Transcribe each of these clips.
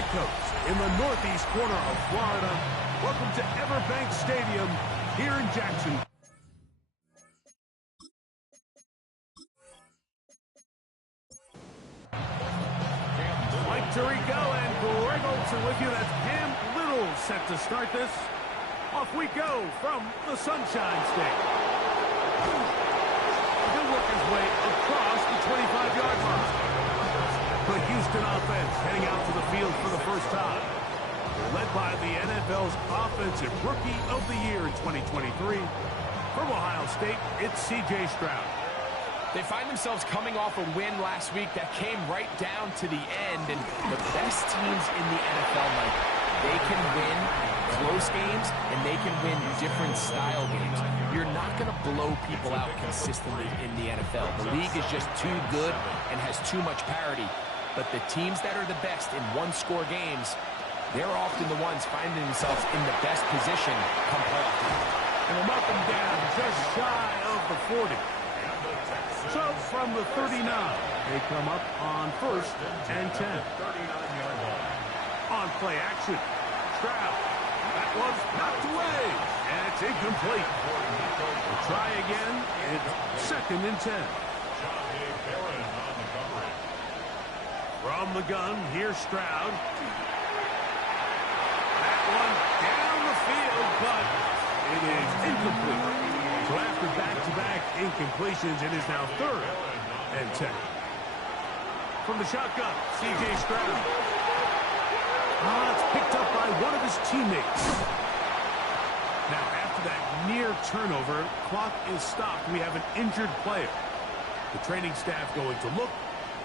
right, Coach. In the northeast corner of Florida, welcome to Everbank Stadium here in Jackson. Mike Tirico and Greg Olson with you. That's Cam Little set to start this. Off we go from the Sunshine State. He'll work his way across the 25-yard line. The Houston offense heading out to the field for the first time. They're led by the NFL's Offensive Rookie of the Year in 2023. From Ohio State, it's C.J. Stroud. They find themselves coming off a win last week that came right down to the end. And the best teams in the NFL, Mike, they can win close games and they can win different style games. You're not going to blow people out consistently in the NFL. The league is just too good and has too much parity. But the teams that are the best in one-score games, they're often the ones finding themselves in the best position come playoff time. And we'll mark them down just shy of the 40. So from the 39, they come up on 1st and 10. On play action, Stroud. That was knocked away, and it's incomplete. We'll try again. It's 2nd and 10. From the gun, here's Stroud. That one down the field, but it is incomplete. So after back-to-back incompletions, it is now 3rd and 10. From the shotgun, C.J. Stroud. It's picked up by one of his teammates. Now, after that near turnover, clock is stopped. We have an injured player. The training staff going to look,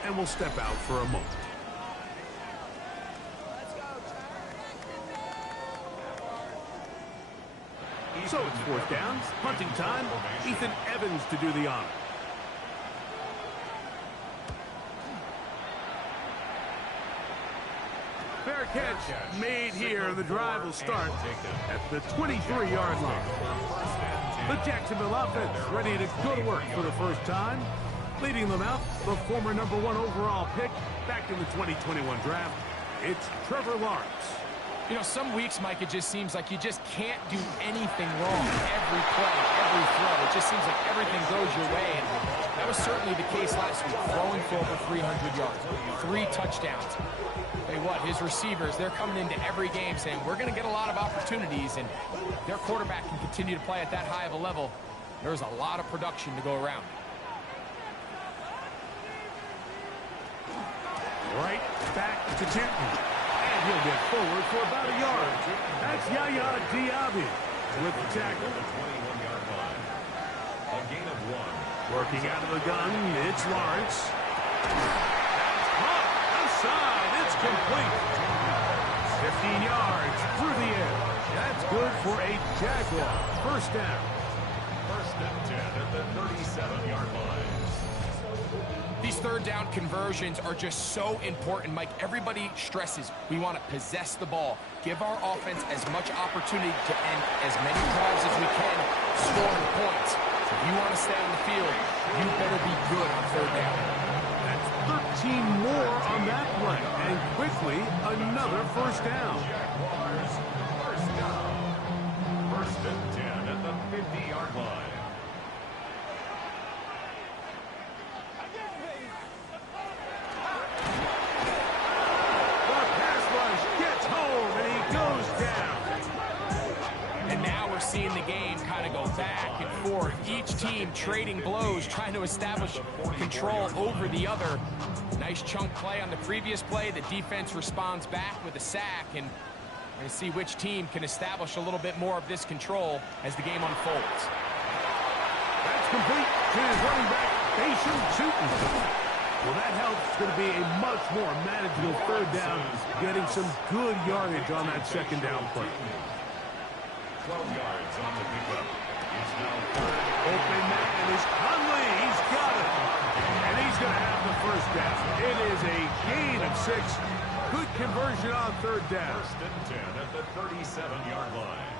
and will step out for a moment. So it's 4th down, punting time. Ethan Evans to do the honor. Fair catch made here. The drive will start at the 23-yard line. The Jacksonville offense ready to go to work for the first time. Leading them out, the former #1 overall pick back in the 2021 draft. It's Trevor Lawrence. You know, some weeks, Mike, it just seems like you just can't do anything wrong. Every play, every throw, it just seems like everything goes your way. And that was certainly the case last week, throwing for over 300 yards, 3 touchdowns. Hey, what, his receivers, they're coming into every game saying, we're going to get a lot of opportunities, and their quarterback can continue to play at that high of a level. There's a lot of production to go around. Right back to Canton. And he'll get forward for about a yard. That's Yaya Diaby with the tackle. The 21-yard line. A gain of 1. Working out of the gun, it's Lawrence. Caught outside, it's complete. 15 yards through the air. That's good for a Jaguar. First down. 1st and 10 at the 37-yard line. These 3rd down conversions are just so important, Mike. Everybody stresses we want to possess the ball, give our offense as much opportunity to end as many drives as we can, scoring points. If you want to stay on the field, you better be good on 3rd down. That's 13 more on that play, and quickly another first down. First down. 1st and 10 at the 50-yard line. Seeing the game kind of go back and forth. Each team trading blows, trying to establish control over the other. Nice chunk play on the previous play. The defense responds back with a sack, and we're going to see which team can establish a little bit more of this control as the game unfolds. That's complete to his running back, Bashan Sutton. Well, that helps. It's going to be a much more manageable 3rd down, getting some good yardage on that 2nd down play. 12 yards on the pickup. He's now 3rd. Open man is Conley. He's got it. And he's going to have the first down. It is a gain of 6. Good conversion on 3rd down. 1st and 10 at the 37-yard line.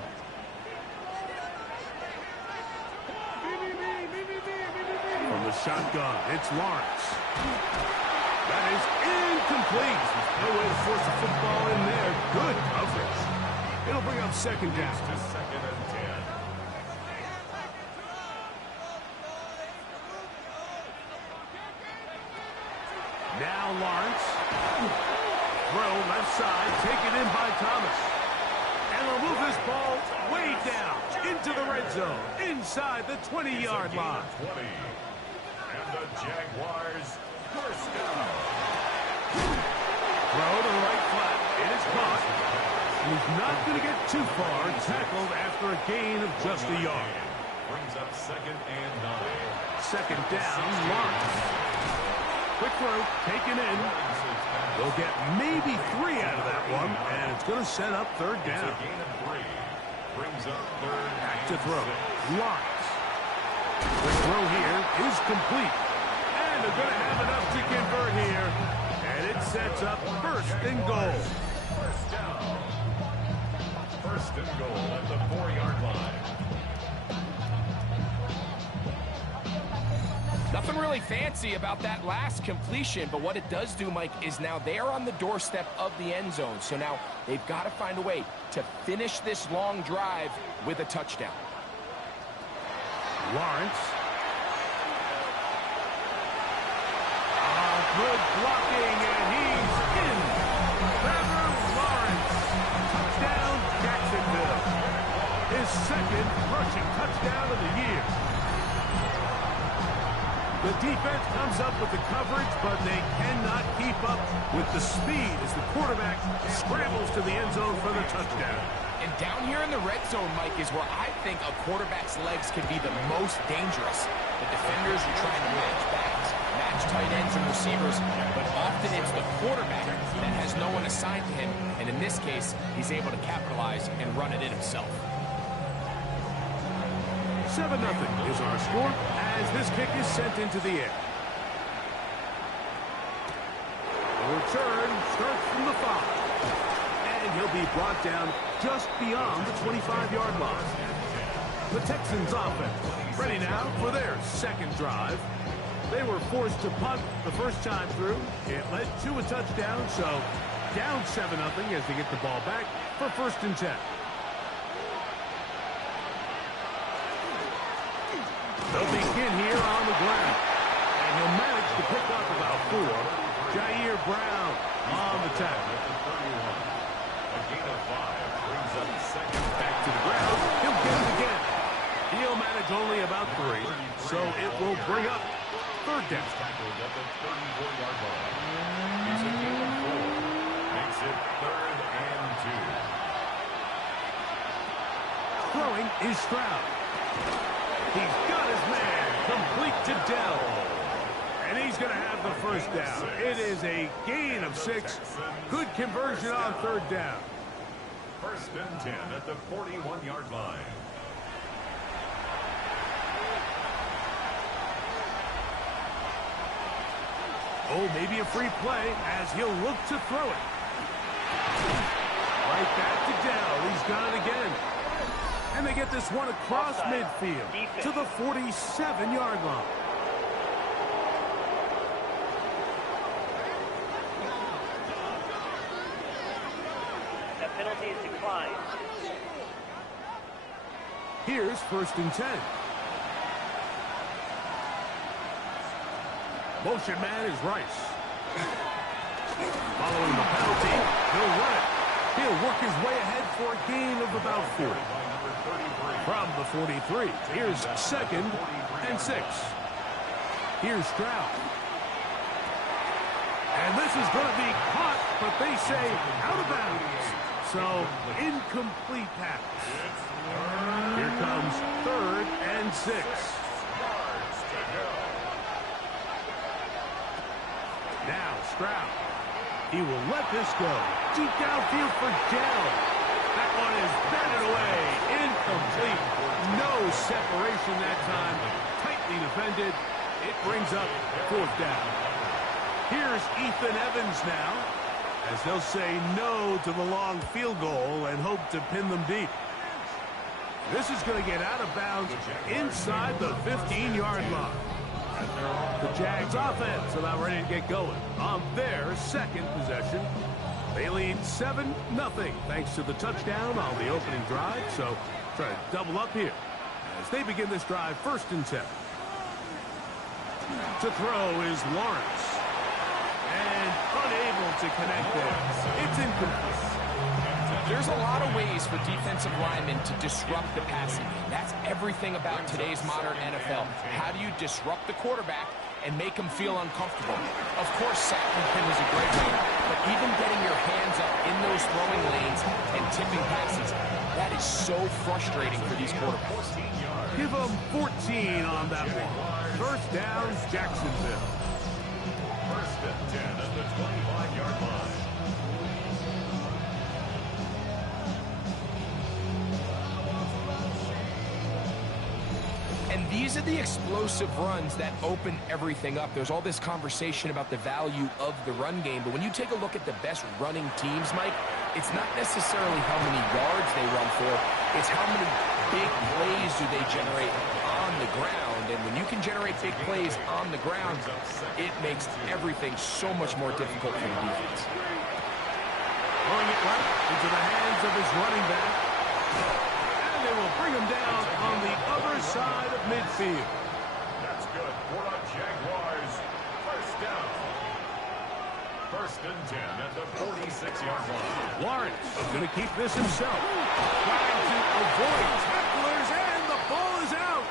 From the shotgun, it's Lawrence. That is incomplete. It was force the football in there. Good coverage. It'll bring up second down. To second and 10. Now Lawrence. Throw left side, taken in by Thomas. And they'll move this ball way down into the red zone, inside the 20-yard line. 20. And the Jaguars first down. Throw to the right flat. It is caught. He's not going to get too far. Tackled after a gain of just a yard. Brings up second and 9. Second down, Lawrence. Quick throw, taken in. They'll get maybe 3 out of that one, and it's going to set up third down. It's a gain of 3. Brings up third. Back to throw. Lawrence. The throw here is complete. And they're going to have enough to convert here. And it sets up first and goal. First down. First and goal at the 4-yard line. Nothing really fancy about that last completion, but what it does do, Mike, is now they are on the doorstep of the end zone. So now they've got to find a way to finish this long drive with a touchdown. Lawrence. Good blocking, and he's in. Trevor Lawrence. Touchdown, Jacksonville. His second rushing touchdown of the year. The defense comes up with the coverage, but they cannot keep up with the speed as the quarterback scrambles to the end zone for the touchdown. And down here in the red zone, Mike, is where I think a quarterback's legs can be the most dangerous. The defenders are trying to match backs, match tight ends and receivers, but often it's the quarterback that has no one assigned to him, and in this case, he's able to capitalize and run it in himself. 7-0 is our score as this kick is sent into the air. The return starts from the 5. And he'll be brought down just beyond the 25-yard line. The Texans offense ready now for their second drive. They were forced to punt the first time through. It led to a touchdown, so down 7-0 as they get the ball back for first and 10. They'll begin here on the ground. And he'll manage to pick up about 4. Jair Brown on the tackle. A gain of 5 brings up second. Back to the ground. He'll get it again. He'll manage only about 3. So it will bring up third down. Tackled at the 34-yard line. He's a gain of 4. Makes it third and 2. Throwing is Stroud. He's got his man complete to Dell. And he's going to have the first down. It is a gain of 6. Good conversion on third down. First and 10 at the 41-yard line. Oh, maybe a free play as he'll look to throw it. Right back to Dell. He's got it again. And they get this one across midfield to the 47-yard line. The penalty is declined. Here's first and 10. Motion man is Rice. Following the penalty, he'll run it. He'll work his way ahead for a gain of about 4. From the 43, here's second and 6. Here's Stroud. And this is going to be caught, but they say out of bounds. So, incomplete pass. Here comes third and 6. Now Stroud. He will let this go. Deep downfield for Dell. That one is batted away. Incomplete. No separation that time. Tightly defended. It brings up fourth down. Here's Ethan Evans now, as they'll say no to the long field goal and hope to pin them deep. This is going to get out of bounds inside the 15-yard line. The Jags offense about ready to get going on their second possession. They lead 7-0 thanks to the touchdown on the opening drive. So try to double up here as they begin this drive 1st and 10. To throw is Lawrence. And unable to connect there. It's incomplete. There's a lot of ways for defensive linemen to disrupt the passing game. That's everything about today's modern NFL. How do you disrupt the quarterback and make him feel uncomfortable? Of course, sacking him is a great way, but even getting your hands up in those throwing lanes and tipping passes, that is so frustrating for these quarterbacks. Give them 14 on that one. 1st down, Jacksonville. 1st and 10 at the 25-yard line. And these are the explosive runs that open everything up. There's all this conversation about the value of the run game, but when you take a look at the best running teams, Mike, it's not necessarily how many yards they run for, it's how many big plays do they generate on the ground. And when you can generate big plays on the ground, it makes everything so much more difficult for the defense. Throwing it right into the hands of his running back. And they will bring him down on the other side of midfield. That's good for the Jaguars. 1st down. 1st and 10 at the 46-yard line. Lawrence is going to keep this himself. Trying to avoid tacklers, and the ball is out.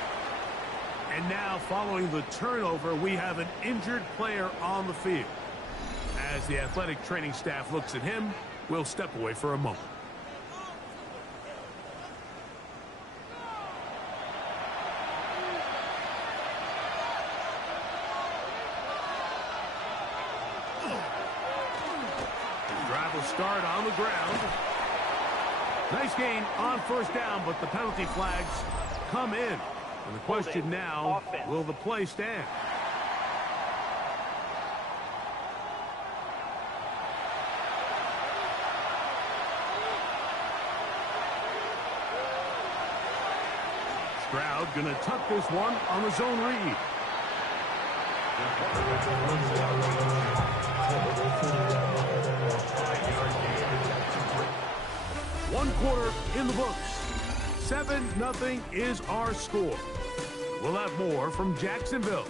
And now, following the turnover, we have an injured player on the field. As the athletic training staff looks at him, we'll step away for a moment. Start on the ground. Nice gain on 1st down, but the penalty flags come in. And the question now, will the play stand? Stroud going to tuck this one on the zone read. One quarter in the books. 7-0 is our score. We'll have more from Jacksonville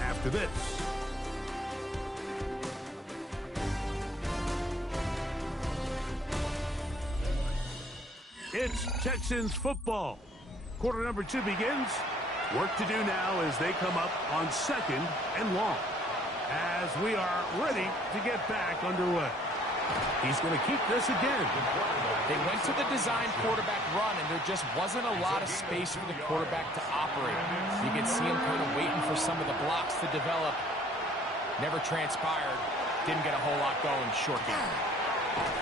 after this. It's Texans football. Quarter number 2 begins. Work to do now as they come up on 2nd and long. As we are ready to get back underway. He's going to keep this again. They went to the design quarterback run, and there just wasn't a lot of space for the quarterback to operate. You can see him kind of waiting for some of the blocks to develop. Never transpired. Didn't get a whole lot going. Short game.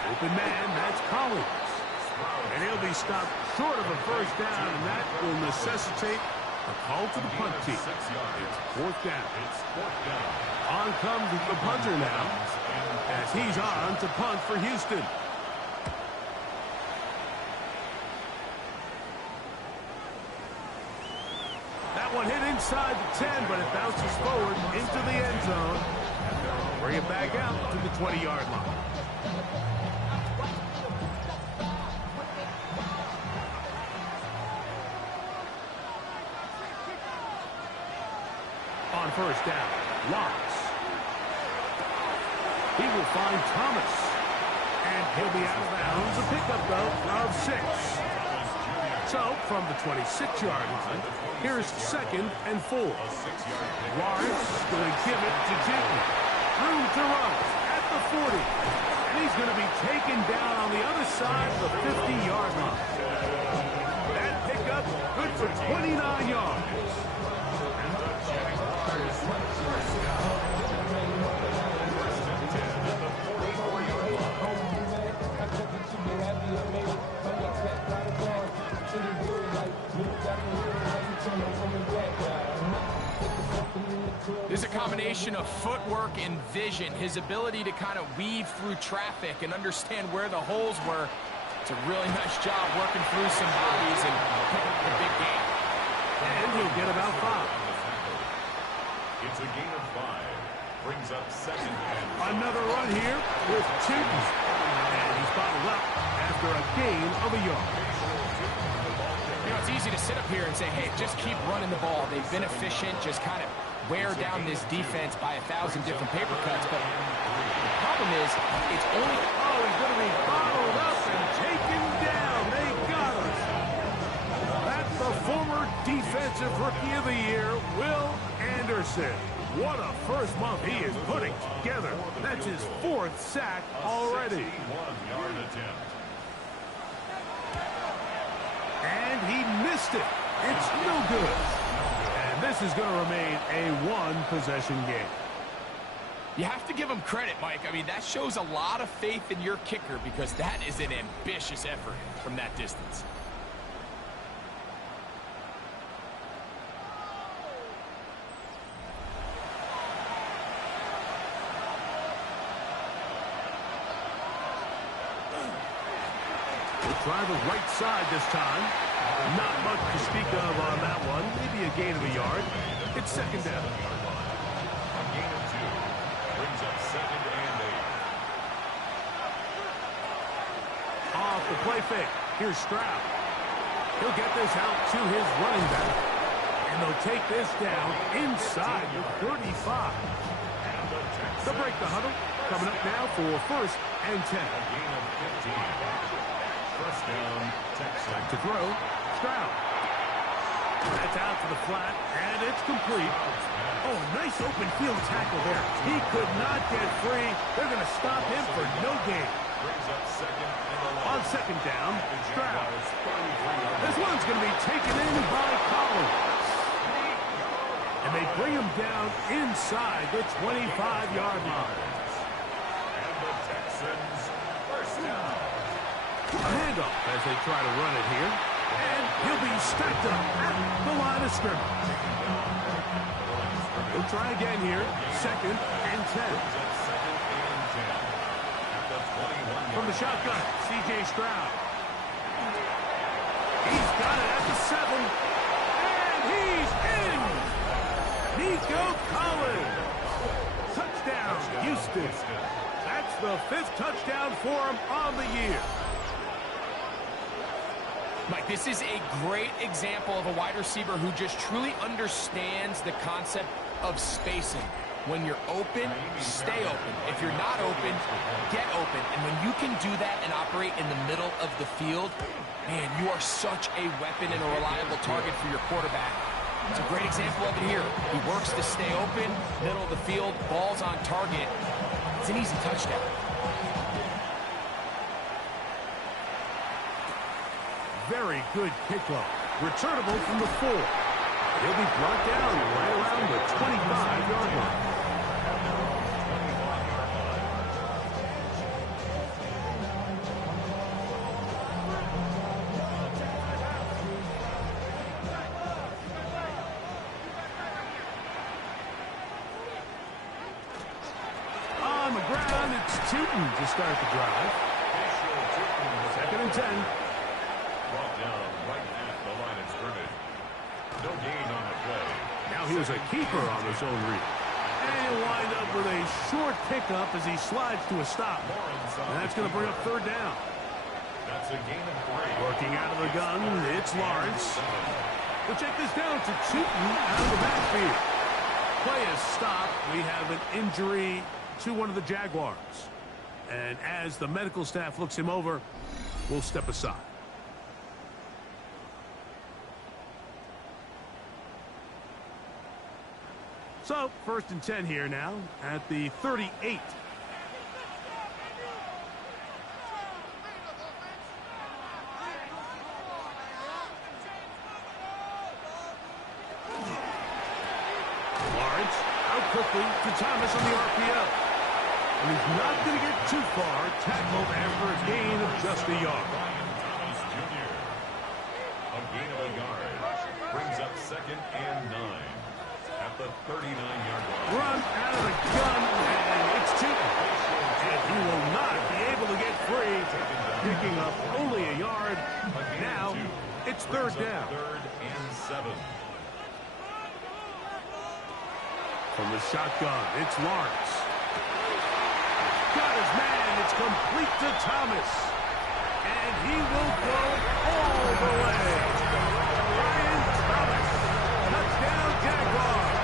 Open man, that's Collins. And he'll be stopped short of a 1st down, and that will necessitate a call to the punt team. It's 4th down. On comes the punter now, as he's on to punt for Houston. That one hit inside the 10, but it bounces forward into the end zone. Bring it back out to the 20-yard line. On 1st down, Lawrence. He will find Thomas. And he'll be out of bounds. A pickup, though, of 6. So, from the 26-yard line, here's 2nd and 4. Lawrence going to give it to Jiggy. Room to run at the 40. And he's going to be taken down on the other side of the 50-yard line. That pickup, good for 29 yards. There's a combination of footwork and vision, his ability to kind of weave through traffic and understand where the holes were. It's a really nice job working through some bodies and picking up the big game. And he'll get about 5. It's a gain of 5. Brings up second and Another run here with Tootin. And he's bottled up after a gain of a yard. You know, it's easy to sit up here and say, hey, just keep running the ball. They've been efficient, just kind of wear down this defense by 1,000 different paper cuts. But the problem is, it's only... Oh, he's going to be bottled up and taken down. They got us. That's the former Defensive Rookie of the Year, Will Anderson. What a first month he is putting together. That's his 4th sack already. 61-yard attempt. And he missed it. It's no good. And this is going to remain a one-possession game. You have to give him credit, Mike. I mean, that shows a lot of faith in your kicker because that is an ambitious effort from that distance. Try the right side this time. Not much to speak of on that one. Maybe a gain of a yard. It's second down. A gain of 2. Brings up second and 8. Off the play fake. Here's Stroud. He'll get this out to his running back. And they'll take this down inside the 35. They'll break the huddle. Coming up now for 1st and 10. A gain of 15. First down, Texans. To throw, Stroud. That's out to the flat, and it's complete. Oh, nice open field tackle there. He could not get free. They're going to stop him for no gain. Brings up second and 11. On second down, Stroud. This one's going to be taken in by Collins. And they bring him down inside the 25-yard line. And the Texans, first down. A handoff as they try to run it here. And he'll be stacked up at the line of scrimmage. He'll try again here. Second and 10. From the shotgun, C.J. Stroud. He's got it at the 7. And he's in! Nico Collins. Touchdown, Houston. That's the 5th touchdown for him on the year. Mike, this is a great example of a wide receiver who just truly understands the concept of spacing. When you're open, stay open. If you're not open, get open. And when you can do that and operate in the middle of the field, man, you are such a weapon and a reliable target for your quarterback. It's a great example of it here. He works to stay open, middle of the field, ball's on target. It's an easy touchdown. Very good kickoff. Returnable from the 4. He'll be brought down right around the 25-yard line. On the ground, it's Tootin to start the drive. Second and 10. Brought down right at the line of scrimmage. No gain on the play. Now here's a keeper on his own read. And he'll wind up with a short pickup as he slides to a stop. And that's going to bring up 3rd down. That's a gain of 3. Working out of the gun, it's Lawrence. We'll check this down to Tootin out of the backfield. Play is stopped. We have an injury to one of the Jaguars. And as the medical staff looks him over, we'll step aside. So, 1st and 10 here now at the 38. Lawrence out quickly to Thomas on the RPO. And he's not going to get too far. Tackled after a gain of just a yard. Thomas Jr. A gain of a yard. Brings up second and 9. At the 39-yard line. Run out of the gun, and it's Tootin. And he will not be able to get free. Picking up only a yard. Now, it's 3rd down. 3rd and 7. From the shotgun, it's Lawrence. Got his man. It's complete to Thomas. And he will go all the way. Ryan Thomas. Touchdown, Jaguars.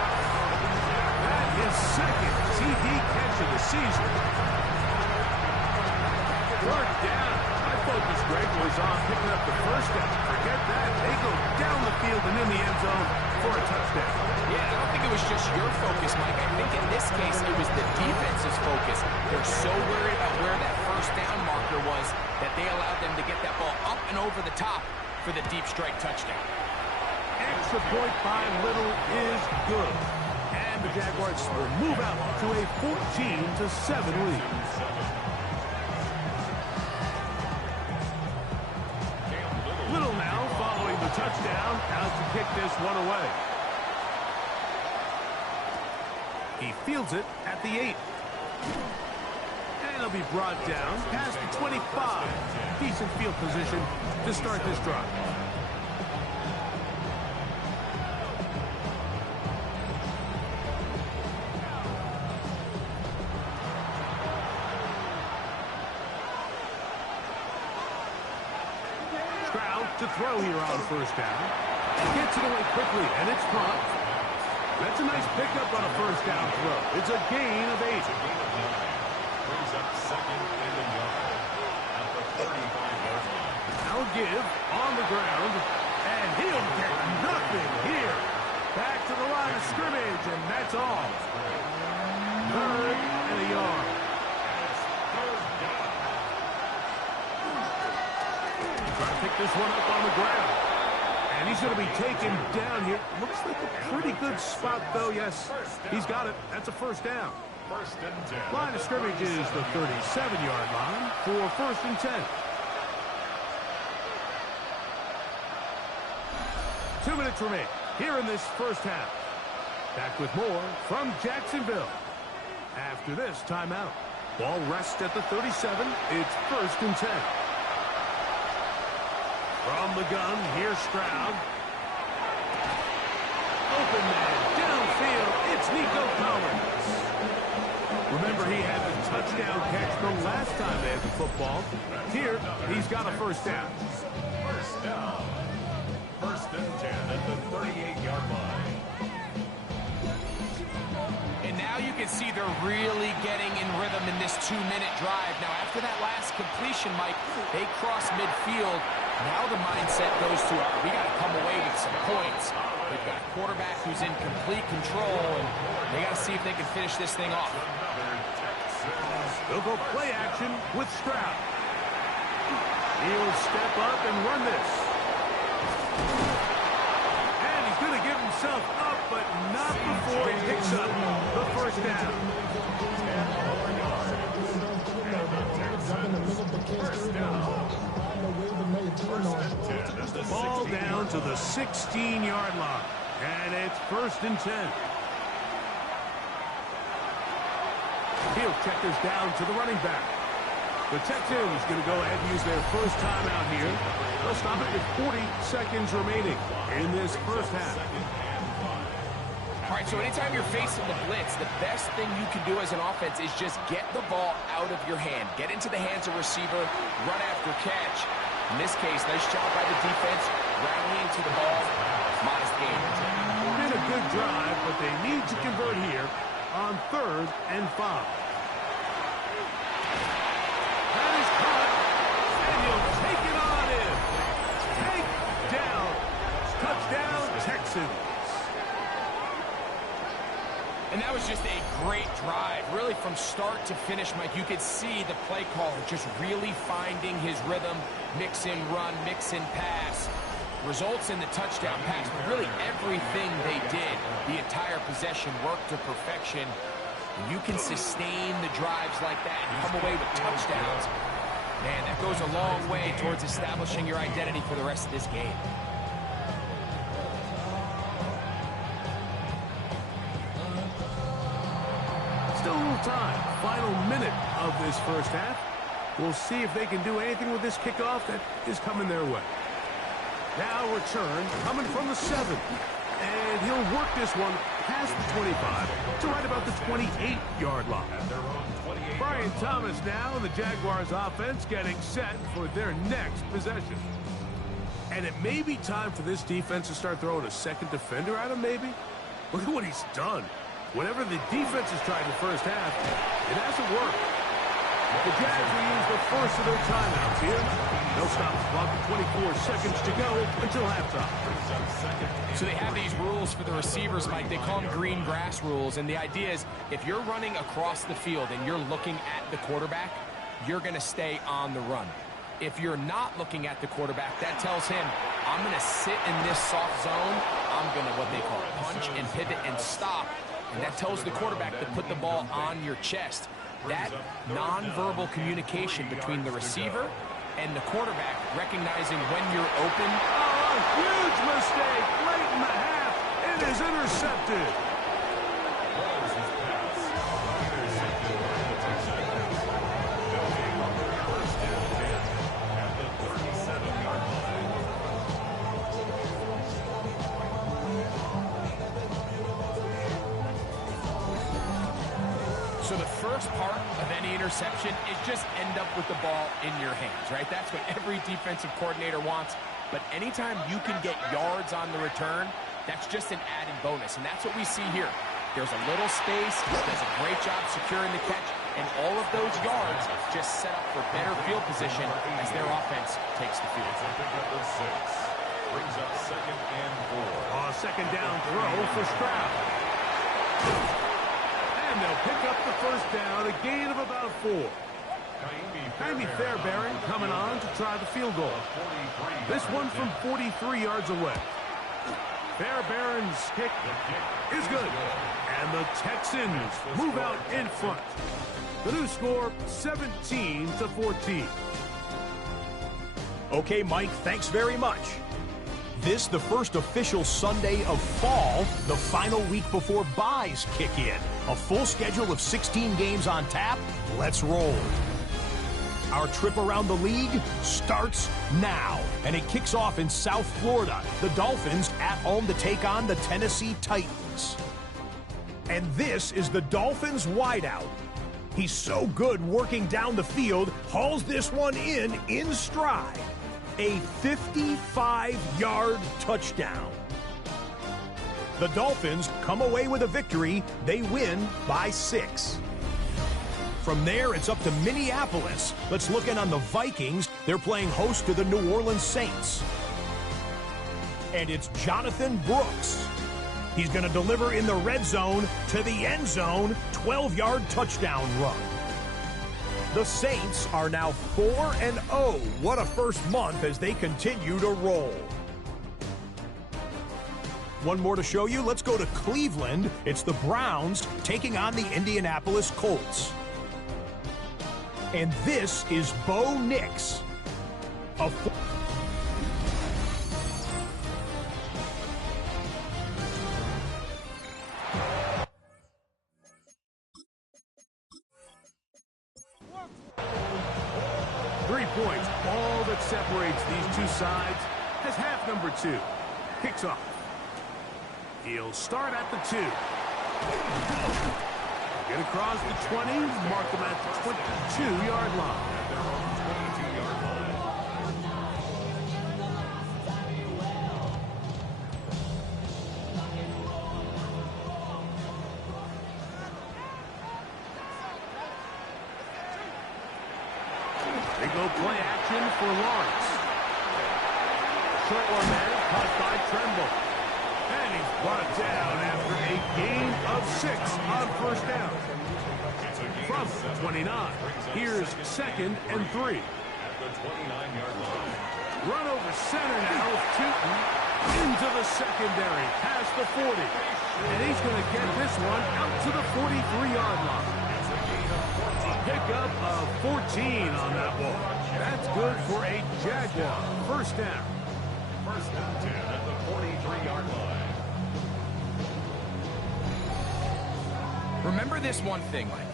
That is second TD catch of the season. Third down. My focus, Greg, was on picking up the first down. Forget that. They go down the field and in the end zone for a touchdown. Yeah, I don't think it was just your focus, Mike. I think in this case, it was the defense's focus. They're so worried about where that first down marker was that they allowed them to get that ball up and over the top for the deep strike touchdown. Extra point by Little is good. And the Jaguars will move out to a 14-7 lead. Little now following the touchdown, out to kick this one away. He fields it at the 8. And he'll be brought down past the 25. Decent field position to start this drive. To throw here on first down. Gets it away quickly, and it's prompt. That's a nice pickup on a first down throw. It's a gain of 8. Brings up second and a yard at the 35-yard line. Now give on the ground, and he'll get nothing here. Back to the line of scrimmage, and that's all. Third and a yard. Trying to pick this one up on the ground. And he's going to be taken down here. Looks like a pretty good spot, though. Yes, he's got it. That's a first down. First and 10. Line of scrimmage is the 37-yard line for first and 10. 2 minutes remain here in this first half. Back with more from Jacksonville. After this timeout. Ball rests at the 37. It's first and 10. From the gun, here's Stroud. Open man, downfield, it's Nico Collins. Remember, he had the touchdown catch the last time they had the football. Here, he's got a first down. First down. First and 10 at the 38-yard line. And now you can see they're really getting in rhythm in this 2-minute drive. Now, after that last completion, Mike, they cross midfield. Now the mindset goes to, we got to come away with some points. They've got a quarterback who's in complete control, and they got to see if they can finish this thing off. They'll go play action with Stroud. He'll step up and run this. And he's going to give himself up, but not before he picks up the first down. First down. Ball down to the 16-yard line. And it's first and 10. Field checkers down to the running back. The Texans going to go ahead and use their first timeout here. They'll stop it with 40 seconds remaining in this first half. All right, so anytime you're facing the blitz, the best thing you can do as an offense is just get the ball out of your hand. Get into the hands of receiver, run after catch. In this case, nice job by the defense, rallying to the ball. Modest gain. Been a good drive, but they need to convert here on 3rd and 5. That is caught, and he'll take it on in. Take down. Touchdown, Texans. And that was just a great drive. Really from start to finish, Mike, you could see the play caller just really finding his rhythm. Mix in run, mix in pass. Results in the touchdown pass. But really everything they did, the entire possession worked to perfection. And you can sustain the drives like that and come away with touchdowns. Man, that goes a long way towards establishing your identity for the rest of this game. Still a little time. Final minute of this first half. We'll see if they can do anything with this kickoff that is coming their way. Now return coming from the 7. And he'll work this one past the 25 to right about the 28-yard line. Brian Thomas now, and the Jaguars offense getting set for their next possession. And it may be time for this defense to start throwing a second defender at him, maybe? Look at what he's done. Whatever the defense has tried in the first half, it hasn't worked. The Jags will use the first of their timeouts here. They'll stop the clock with 24 seconds to go until halftime. So they have these rules for the receivers, Mike. They call them green grass rules. And the idea is if you're running across the field and you're looking at the quarterback, you're going to stay on the run. If you're not looking at the quarterback, that tells him, I'm going to sit in this soft zone. I'm going to, what they call, punch and pivot and stop. And that tells the quarterback to put the ball on your chest. That nonverbal communication between the receiver and the quarterback, recognizing when you're open. Oh, a huge mistake late in the half. It is intercepted. So the first part of any interception is just end up with the ball in your hands, right? That's what every defensive coordinator wants. But anytime you can get yards on the return, that's just an added bonus. And that's what we see here. There's a little space. He does a great job securing the catch. And all of those yards just set up for better field position as their offense takes the field. Brings up 2nd and 4. Second down throw for Stroud. And they'll pick up the first down, a gain of about 4. Jaime Fairbairn coming on to try the field goal. This one from 43 yards away. Fairbairn's kick is good. And the Texans move out in front. The new score, 17-14. Okay, Mike, thanks very much. This, the first official Sunday of fall, the final week before byes kick in. A full schedule of 16 games on tap. Let's roll. Our trip around the league starts now, and it kicks off in South Florida. The Dolphins at home to take on the Tennessee Titans. And this is the Dolphins wideout. He's so good working down the field, hauls this one in stride. A 55-yard touchdown. The Dolphins come away with a victory. They win by 6. From there, it's up to Minneapolis. Let's look in on the Vikings. They're playing host to the New Orleans Saints. And it's Jonathan Brooks. He's going to deliver in the red zone to the end zone, 12-yard touchdown run. The Saints are now 4-0. What a first month as they continue to roll. One more to show you. Let's go to Cleveland. It's the Browns taking on the Indianapolis Colts. And this is Bo Nix. A 3 points, all that separates these two sides, as half number 2 kicks off. He'll start at the 2. Get across the 20, mark them at the 22-yard line. They go play action for Lawrence. Short one there, caught by Tremble. And he's brought down after a gain of 6 on first down. From 29, here's 2nd and 3. At the 29-yard line. Run over center now with Tootin into the secondary, past the 40. And he's going to get this one out to the 43-yard line. Pickup of 14 on that ball. That's good for a Jaguar. First down. 1st and 10 at the 43-yard line. Remember this one thing, Mike.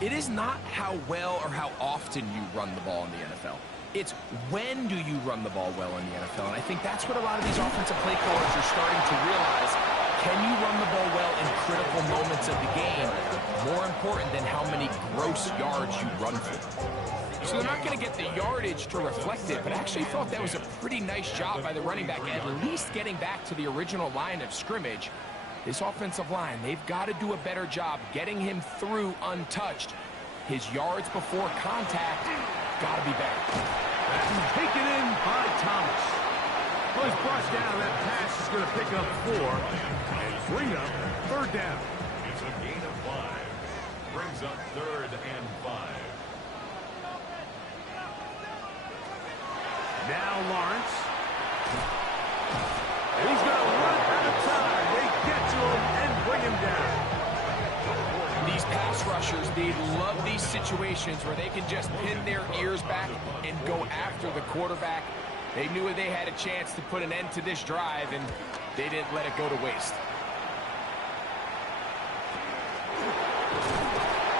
It is not how well or how often you run the ball in the NFL. It's when do you run the ball well in the NFL. And I think that's what a lot of these offensive play callers are starting to realize. Can you run the ball well in critical moments of the game? More important than how many gross yards you run for. So they're not going to get the yardage to reflect it, but I actually thought that was a pretty nice job by the running back, at least getting back to the original line of scrimmage. This offensive line, they've got to do a better job getting him through untouched. His yards before contact got to be better. That's taken in by Thomas. Well, he's brought down. That pass is going to pick up 4 and bring up 3rd down. It's a gain of 5. Brings up 3rd and 5. Now Lawrence. And he's going to run out of time. They get to him and bring him down. These pass rushers, they love these situations where they can just pin their ears back and go after the quarterback. They knew they had a chance to put an end to this drive, and they didn't let it go to waste.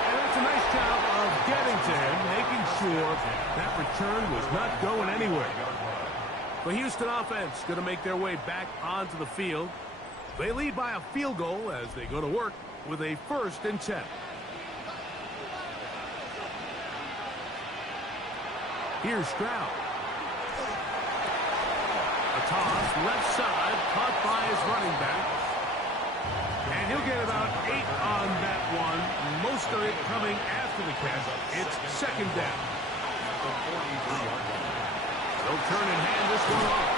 And that's a nice job of getting to him, making sure that return was not going anywhere. The Houston offense going to make their way back onto the field. They lead by a field goal as they go to work with a 1st and 10. Here's Stroud. A toss, left side, caught by his running back. And he'll get about 8 on that one. Most of it coming after the catch. It's 2nd down. They'll turn and hand this one off.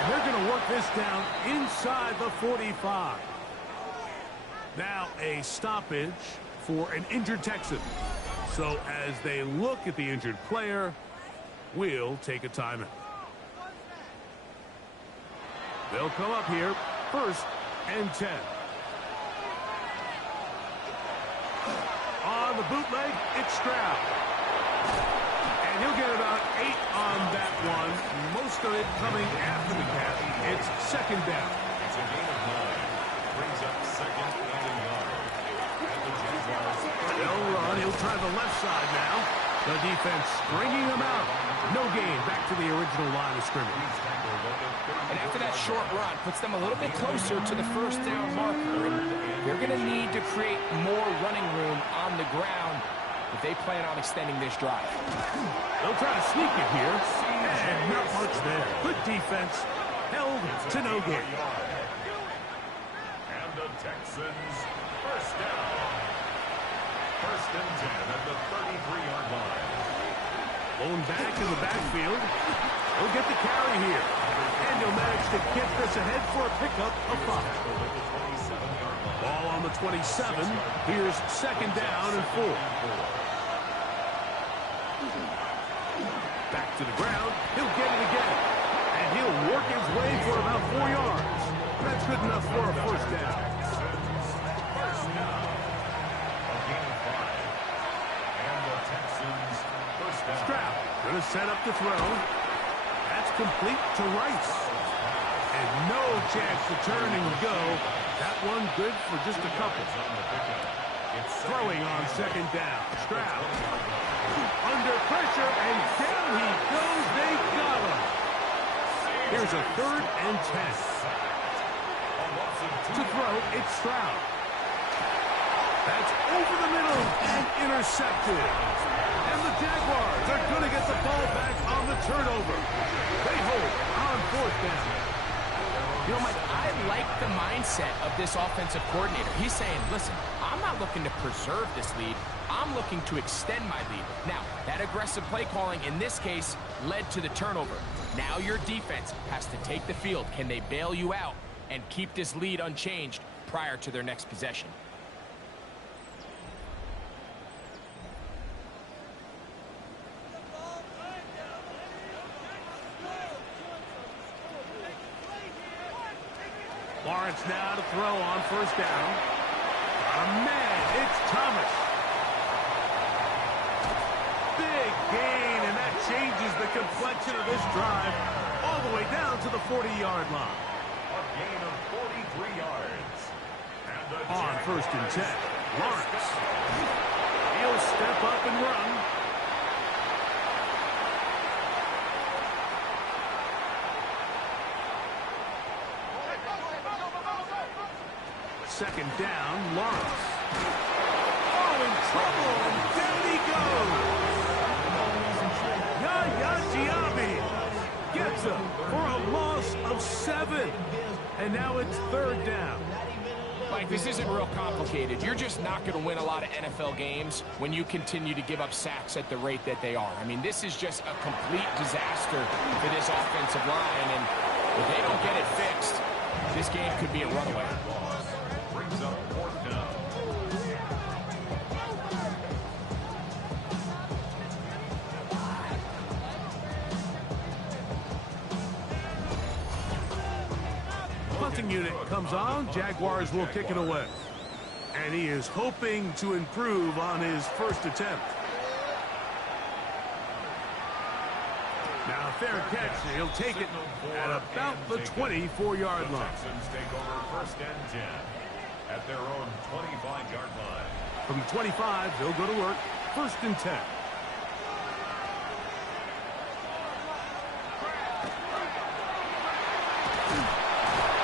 And they're going to work this down inside the 45. Now a stoppage for an injured Texan. So as they look at the injured player, we'll take a timeout. They'll come up here, 1st and 10. On the bootleg, it's Stroud. And he'll get about 8 on that one. Most of it coming after the catch. It's 2nd down. It's a gain of 9. Brings up 2nd and a yard. And the Jaguars. They'll run. He'll try the left side now. The defense stringing him out. No gain. Back to the original line of scrimmage. And after that short run, puts them a little bit closer to the 1st down marker. And they're going to need to create more running room on the ground if they plan on extending this drive. They'll try to sneak it here. And not much there. Good defense. Held to no gain. And the Texans, 1st down. 1st and 10 at the 33-yard line. Blown back in the backfield. He'll get the carry here. And he'll manage to get this ahead for a pickup of 5. Ball on the 27. Here's 2nd down and 4. Back to the ground. He'll get it again. And he'll work his way for about 4 yards. That's good enough for a 1st down. First down. A gain of 5. And the Texans, 1st down. Stroud going to set up the throw. That's complete to Rice. And no chance to turn and go. That one good for just a couple. Throwing on 2nd down. Stroud under pressure, and down he goes. They got him. Here's a 3rd and 10. To throw, it's Stroud. That's over the middle and intercepted. And the Jaguars are going to get the ball back on the turnover. They hold on 4th down. You know, Mike, I like the mindset of this offensive coordinator. He's saying, listen, I'm not looking to preserve this lead. I'm looking to extend my lead. Now, that aggressive play calling in this case led to the turnover. Now your defense has to take the field. Can they bail you out and keep this lead unchanged prior to their next possession? Lawrence now to throw on 1st down. Man, it's Thomas. Big gain, and that changes the complexion of this drive all the way down to the 40-yard line. A gain of 43 yards. And the On 1st and 10, Lawrence. He'll step up and run. second down, Lawrence. Oh, in trouble, and down he goes. Yaya Diaby gets him for a loss of 7. And now it's third down. Mike, this isn't real complicated. You're just not going to win a lot of NFL games when you continue to give up sacks at the rate that they are. I mean, this is just a complete disaster for this offensive line, and if they don't get it fixed, this game could be a runaway. Brings up fourth down. Punting unit comes on. Jaguars will kick it away. And he is hoping to improve on his first attempt. Now, fair catch. He'll take it at about the 24-yard line. Texans take over first and 10 at their own 25-yard line. From the 25, they'll go to work. First and 10.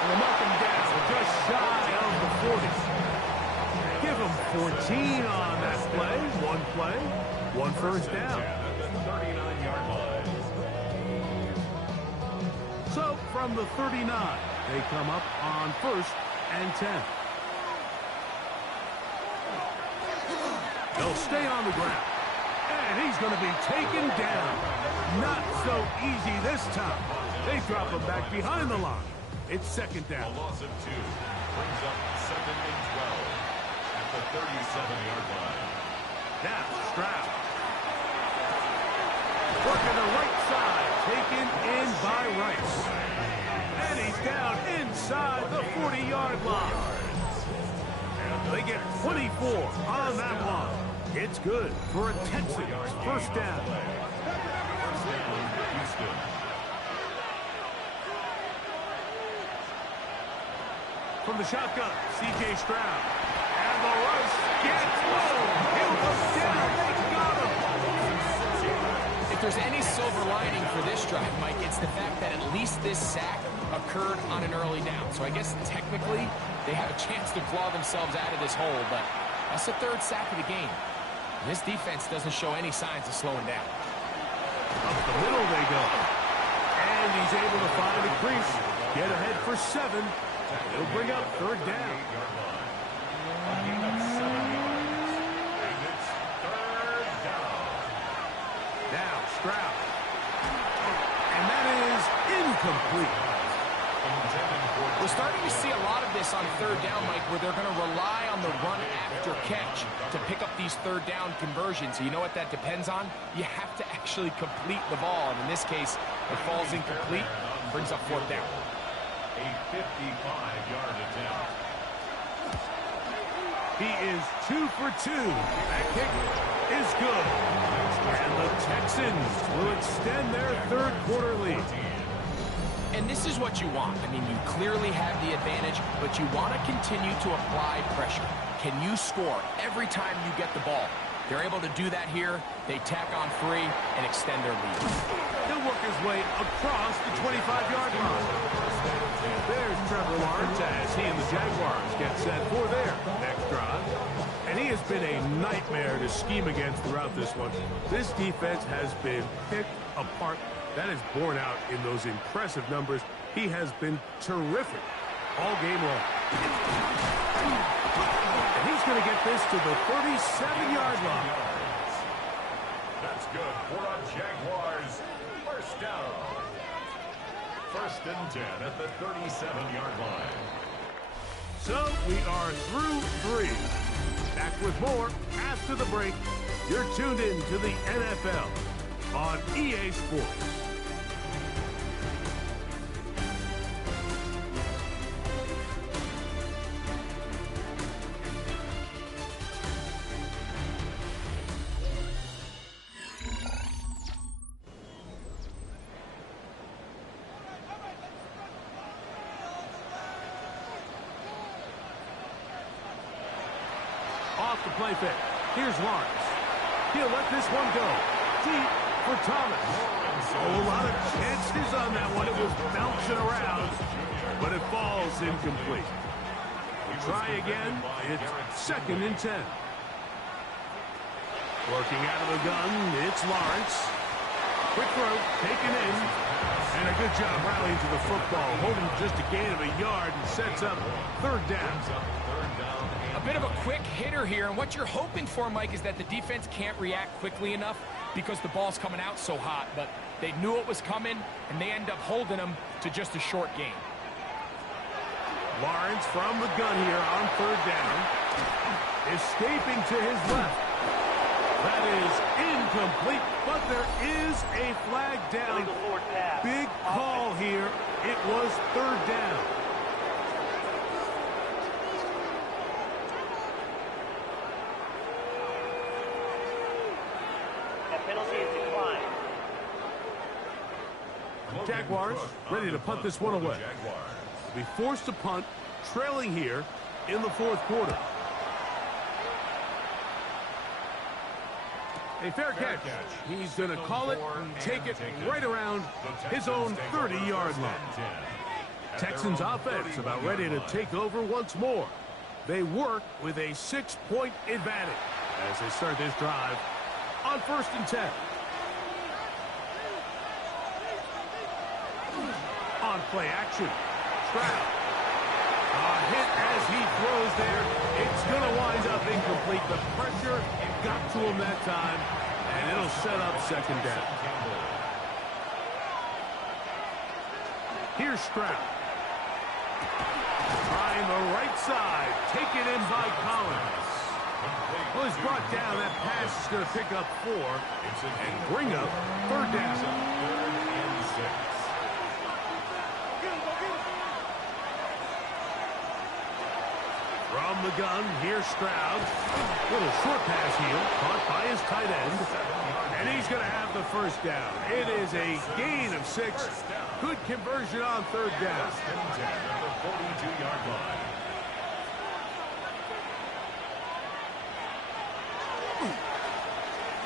We'll mark him down just shy of the 40. Give him 14 on that play. One first down. At the 39-yard line. So from the 39, they come up on first and 10. They'll stay on the ground. And he's going to be taken down. Not so easy this time. They drop him back behind the line. It's second A down. loss of 2 brings up second and 12 at the 37-yard line. Now, Stroud. Working the right side. Taken in by Rice. And he's down inside the 40-yard line. They get 24 on that one. It's good for a Texans first down. First down, Houston. From the shotgun, C.J. Stroud. And the rush gets low. He'll go down. They got him. If there's any silver lining for this drive, Mike, it's the fact that at least this sack occurred on an early down. So I guess technically they have a chance to claw themselves out of this hole, but that's the third sack of the game. This defense doesn't show any signs of slowing down. Up the middle they go. And he's able to find a crease. Get ahead for 7. He'll bring up third down. A gain of 7 yards. And it's third down. Now Stroud. And that is incomplete. We're starting to see a lot of this on third down, Mike, where they're going to rely on the run after catch to pick up these third down conversions. So you know what that depends on? You have to actually complete the ball. And in this case, it falls incomplete, brings up fourth down. A 55-yard attempt. He is 2 for 2. That kick is good. And the Texans will extend their third quarter lead. And this is what you want. I mean, you clearly have the advantage, but you want to continue to apply pressure. Can you score every time you get the ball? They're able to do that here. They tack on 3 and extend their lead. He'll work his way across the 25-yard line. There's Trevor Lawrence as he and the Jaguars get set for their next drive. And he has been a nightmare to scheme against throughout this one. This defense has been picked apart. That is borne out in those impressive numbers. He has been terrific all game long. And he's going to get this to the 37-yard line. That's good for a Jaguars first down. First and 10 at the 37-yard line. So we are through 3. Back with more after the break. You're tuned in to the NFL on EA Sports. Off the play fake. Here's Lawrence. He'll let this one go. Deep for Thomas. Oh, a lot of chances on that one. It was bouncing around, but it falls incomplete. Try again. It's 2nd and 10. Working out of the gun, it's Lawrence. Quick throw, taken in. And a good job rallying to the football, holding just a gain of a yard and sets up 3rd down. A bit of a quick hitter here, and what you're hoping for, Mike, is that the defense can't react quickly enough because the ball's coming out so hot, but they knew it was coming, and they end up holding them to just a short gain. Lawrence from the gun here on 3rd down. Escaping to his left. That is incomplete, but there is a flag down. Big call here. It was 3rd down. That penalty is declined. Jaguars ready to punt this one away. Be forced to punt, trailing here in the 4th quarter. A fair catch. He's going to call it and take it right around his own 30-yard line. Texans offense about ready to take over once more. They work with a 6-point advantage as they start this drive on 1st and 10. On play action. Stroud. A hit as he throws there. It's going to wind up incomplete. The pressure got to him that time, and it'll set up 2nd down. Here's Stroud. Trying the right side. Taken in by Collins. Well, he's brought down. That pass is going to pick up 4 and bring up 3rd down. 3rd and 6. From the gun, here's Stroud. Little short pass here, caught by his tight end. And he's going to have the 1st down. It is a gain of 6. Good conversion on 3rd down. 1st and 10 at the 42-yard line.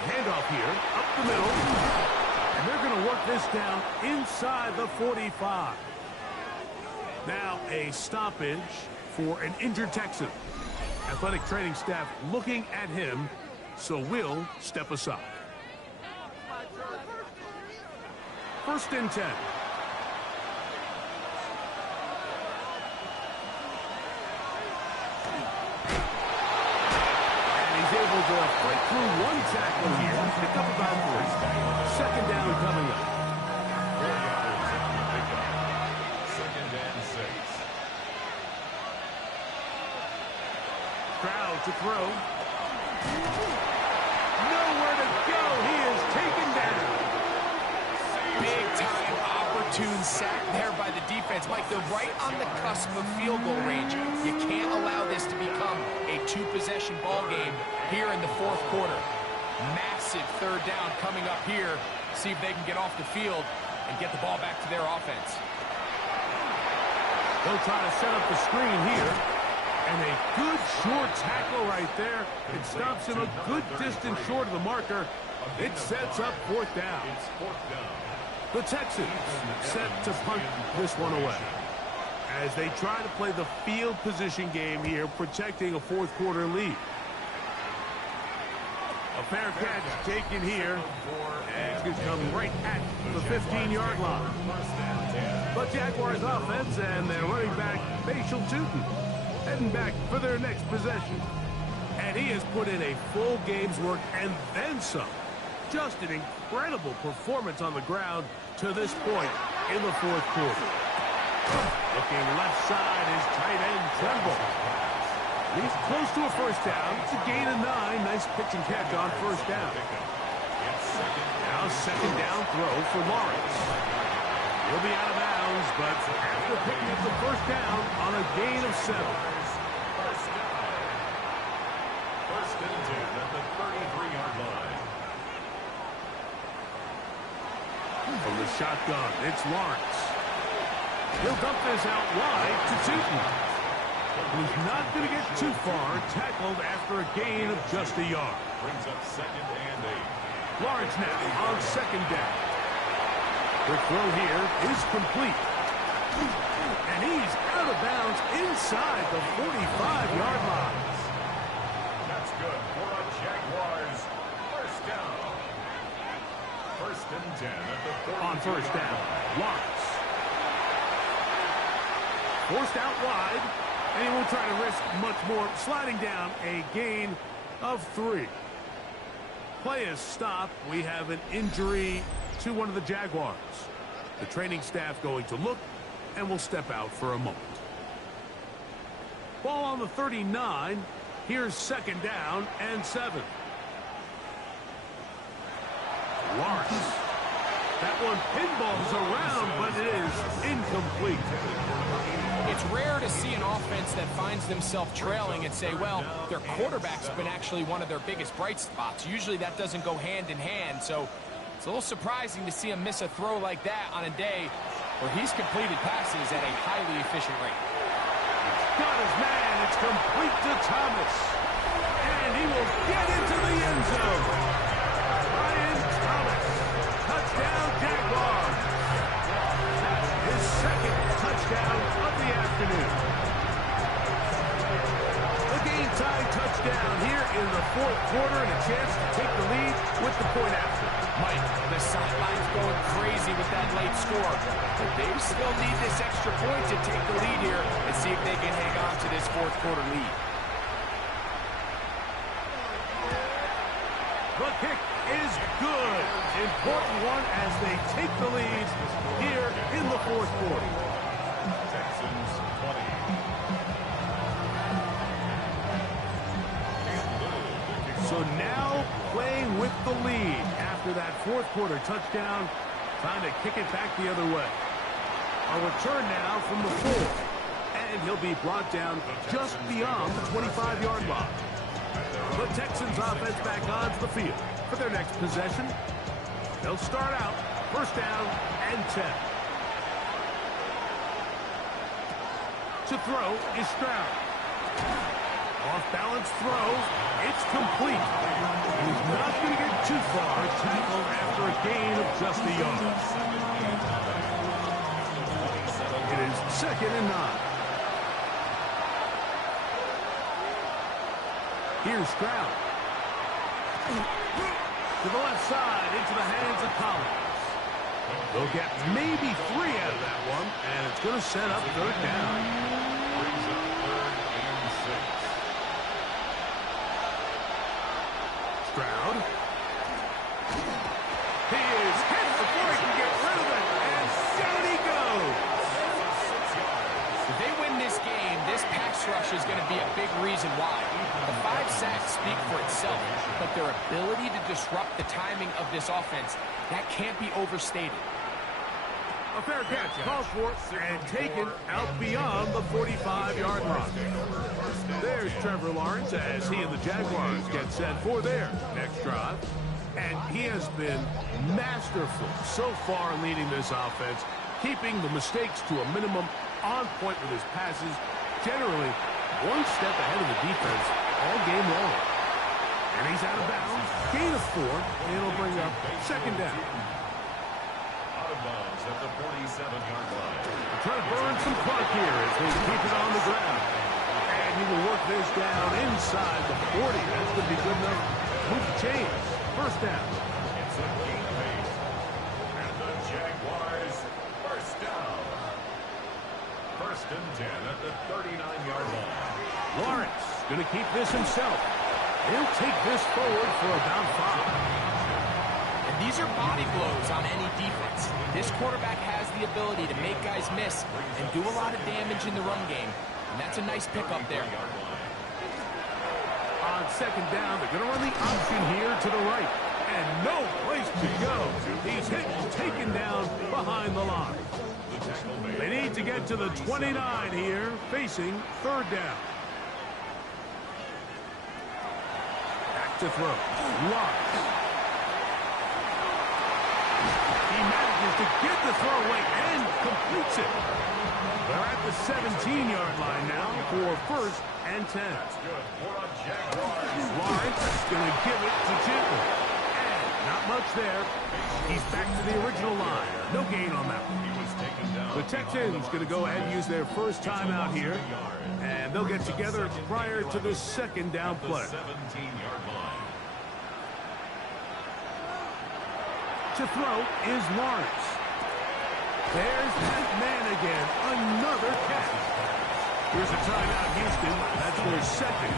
Handoff here, up the middle. And they're going to work this down inside the 45. Now a stoppage for an injured Texan. Athletic training staff looking at him, so we'll step aside. 1st and 10. And he's able to fight through one tackle here, pick up about 3. 2nd down coming up. 2nd and 6. Stroud to throw. Nowhere to go. He is taken down. Big-time opportune sack there by the defense. Mike, they're right on the cusp of field goal range. You can't allow this to become a 2-possession ball game here in the 4th quarter. Massive 3rd down coming up here. See if they can get off the field and get the ball back to their offense. They'll try to set up the screen here. And a good short tackle right there. It stops him a good distance short of the marker. It sets up 4th down. It's 4th down. The Texans set to punt this one away as they try to play the field position game here, protecting a 4th quarter lead. A fair catch taken here, and it's going to come right at the 15-yard line. But Jaguars offense and their running back, Bashal Tootin, heading back for their next possession. And he has put in a full game's work and then some. Just an incredible performance on the ground to this point in the 4th quarter. Looking left side is tight end Tremble. He's close to a 1st down. It's a gain of 9. Nice pitch and catch on 1st down. Now 2nd down throw for Lawrence. He'll be out of bounds, but after picking up the 1st down on a gain of 7. 1st and 10 at the 33-yard line. From the shotgun, it's Lawrence. He'll dump this out wide to Tootin. He's not going to get too far, tackled after a gain of just a yard. Brings up 2nd and 8. Lawrence now on 2nd down. The throw here is complete. And he's out out of bounds inside the 45-yard line. That's good for a Jaguars first down. First and 10 at the 40. On first down, Lawrence. Forced out wide, and he won't try to risk much more, sliding down a gain of 3. Play is stopped. We have an injury to one of the Jaguars. The training staff going to look and will step out for a moment. Ball on the 39. Here's second down and 7. Lawrence. That one pinballs around, but it is incomplete. It's rare to see an offense that finds themselves trailing and say, well, their quarterback's been actually one of their biggest bright spots. Usually that doesn't go hand in hand, so it's a little surprising to see him miss a throw like that on a day where he's completed passes at a highly efficient rate. Got his man. It's complete to Thomas. And he will get into the end zone. Ryan Thomas. Touchdown, Jaguars. His second touchdown of the afternoon. The game-time touchdown here in the fourth quarter and a chance to take the lead with the point after. Mike, the sideline's going crazy with that late score, but they still need this extra point to take the lead here and see if they can hang on to this fourth quarter lead. The kick is good. Important one as they take the lead here in the fourth quarter. Texans 20. So now playing with the lead after that fourth quarter touchdown, trying to kick it back the other way. A return now from the 4, and he'll be brought down just beyond the 25-yard line. The Texans offense back onto the field for their next possession. They'll start out first down and 10. To throw is Stroud. Off-balance throw. It's complete. He's not going to get too far. Tackled after a gain of just a yard. It is second and 9. Here's Stroud. To the left side, into the hands of Collins. They'll get maybe 3 out of that one, and it's going to set up third down. Brings up third and 6. Stroud. He is hit before he can get rid of it, and down he goes. If they win this game, this pass rush is going to be a big reason why. The 5 sacks speak for itself, but their ability to disrupt the timing of this offense, that can't be overstated. A fair catch called for and taken out beyond the 45-yard line. There's Trevor Lawrence as he and the Jaguars get set for their next drive. And he has been masterful so far in leading this offense, keeping the mistakes to a minimum, on point with his passes, generally one step ahead of the defense all game long. And he's out of bounds, gain of 4, and it'll bring up second down. Out of bounds at the 47-yard line. Trying to burn some clock here as they keep it on the ground. And he will work this down inside the 40. That's going to be good enough. Move the chains. First down. It's a gain of 8. And the Jaguars first down. First and 10 at the 39-yard line. Lawrence going to keep this himself. He'll take this forward for about 5. And these are body blows on any defense. This quarterback has the ability to make guys miss and do a lot of damage in the run game. And that's a nice pickup there. On second down, they're going to run the option here to the right. And no place to go. He's hit and taken down behind the line. They need to get to the 29 here, facing third down. Back to throw. Lawrence. He manages to get the throw away and completes it. They're at the 17-yard line now for first and 10. Lawrence is going to give it to Chitwood. And not much there. He's back to the original line. No gain on that one. He was taken down. The Texans going to go ahead and use their first timeout here, and they'll get together prior to the second down play. 17-yard line. To throw is Lawrence. There's that man again. Another catch. Here's a timeout, Houston. That's their second.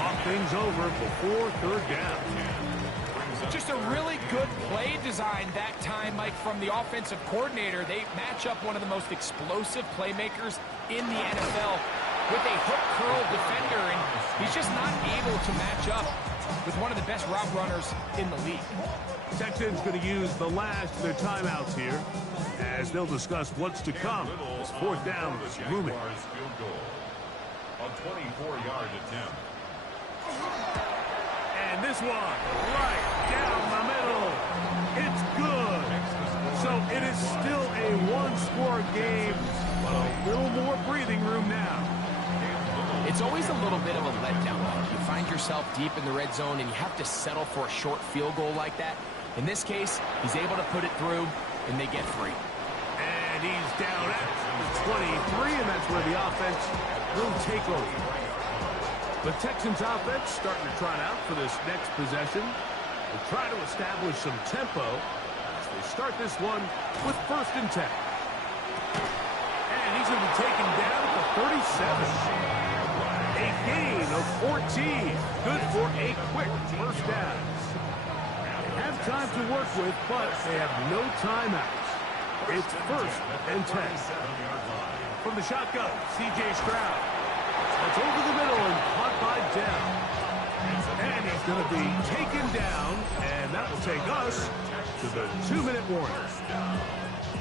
Talk things over before third down. Just a really good play design that time, Mike, from the offensive coordinator. They match up one of the most explosive playmakers in the NFL with a hook curl defender, and he's just not able to match up with one of the best route runners in the league. Texans going to use the last of their timeouts here as they'll discuss what's to come. This fourth down is looming. Field goal. A 24-yard attempt. And this one, right down the middle. It's good. So it is still a one-score game, but a little more breathing room now. It's always a little bit of a letdown. You find yourself deep in the red zone, and you have to settle for a short field goal like that. In this case, he's able to put it through, and they get free. And he's down at the 23, and that's where the offense will take over. The Texans offense starting to trot out for this next possession. They'll try to establish some tempo as they start this one with 1st and 10. And he's going to be taken down at the 37. A gain of 14. Good for a quick first down. They have time to work with, but they have no timeouts. It's 1st and 10. From the shotgun, C.J. Stroud. That's over the middle and caught by Dell. And he's going to be taken down, and that will take us to the 2-minute warning.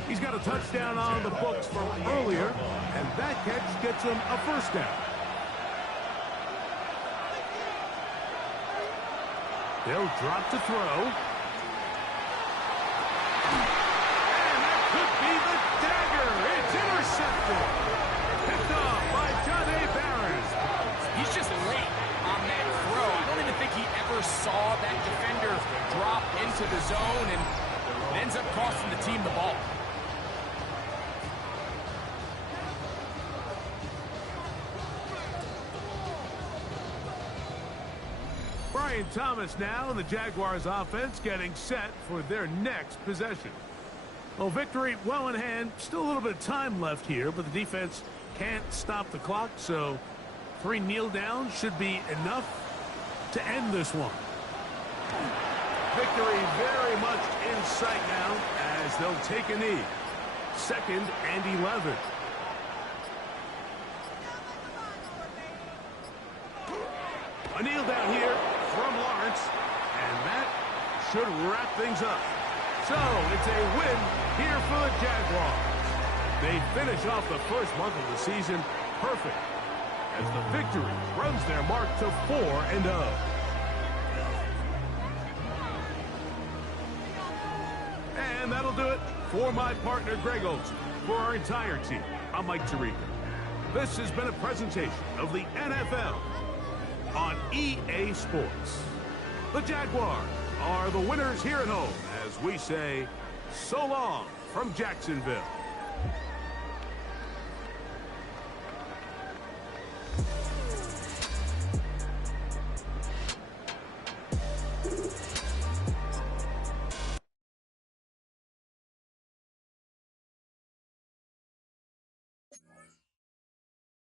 He's got a touchdown on the books from earlier, and that catch gets him a first down. They'll drop to throw. And that could be the dagger. It's intercepted. Picked off by John A. Barron. He's just late on that throw. I don't even think he ever saw that defender drop into the zone, and it ends up costing the team the ball. Brian Thomas now and the Jaguars offense getting set for their next possession. Well, victory well in hand. Still a little bit of time left here, but the defense can't stop the clock, so 3 kneel downs should be enough to end this one. Victory very much in sight now as they'll take a knee. 2nd and 11. A kneel down here from Lawrence, and that should wrap things up. So it's a win here for the Jaguars. They finish off the first month of the season perfect as the victory runs their mark to 4-0. And that'll do it for my partner, Greg Olson. For our entire team, I'm Mike Tirico. This has been a presentation of the NFL on EA Sports. The Jaguars are the winners here at home as we say so long from Jacksonville.